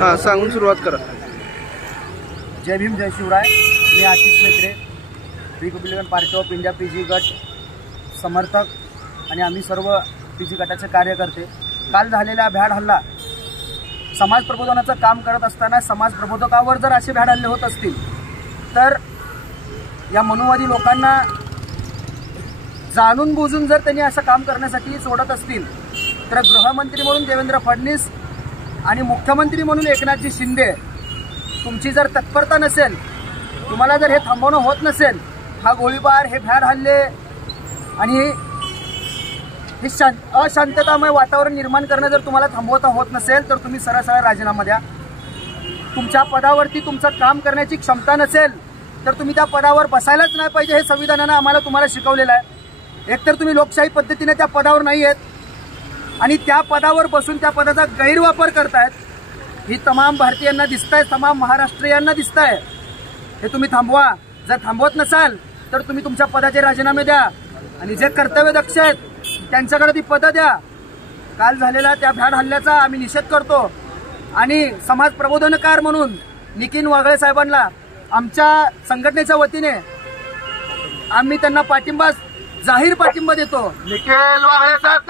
हां, सांगून सुरुवात करा. जय भीम जय शिवराय. मी Ashish Metre, Republican Party of India PG गट समर्थक आणि आम्ही सर्व पीजी गटाचे कार्यकर्ते. काल झालेला भ्याड हल्ला समाज प्रबोधनाचं काम करत असताना समाज प्रबोधकावर जर असे भ्याड हल्ले होत असतील तर या मनुवादी लोकांना जाणून बुजून जर त्यांनी असं काम करण्यासाठी सोडत असतील तर गृहमंत्री म्हणून देवेंद्र फडणवीस आणि मुख्यमंत्री म्हणून एकनाथजी शिंदे तुमची जर तत्परता नसेल, तुम्हाला जर हे थांबवणं होत नसेल, हा गोळीबार, हे भ्याड हल्ले आणि हे अशांततामय वातावरण निर्माण करणं जर तुम्हाला थांबवता होत नसेल तर तुम्ही सरळ सरळ राजीनामा द्या. तुमच्या पदावरती तुमचं काम करण्याची क्षमता नसेल तर तुम्ही त्या पदावर बसायलाच नाही पाहिजे. हे संविधानानं आम्हाला तुम्हाला शिकवलेलं आहे. एकतर तुम्ही लोकशाही पद्धतीने त्या पदावर नाही आहेत आणि त्या पदावर बसून त्या पदाचा गैरवापर करतायत. ही तमाम भारतीयांना दिसतंय, तमाम महाराष्ट्रीयांना दिसतंय. हे तुम्ही थांबवा. जर थांबवत नसाल तर तुम्ही तुमच्या पदाचे राजीनामे द्या आणि जे कर्तव्यदक्ष आहेत त्यांच्याकडे ती पदं द्या. काल झालेला त्या भ्याड हल्ल्याचा आम्ही निषेध करतो आणि समाज प्रबोधनकार म्हणून नितीन वागळे साहेबांना आमच्या संघटनेच्या वतीने आम्ही त्यांना पाठिंबा, जाहीर पाठिंबा देतो. निखिल वागळे साहेब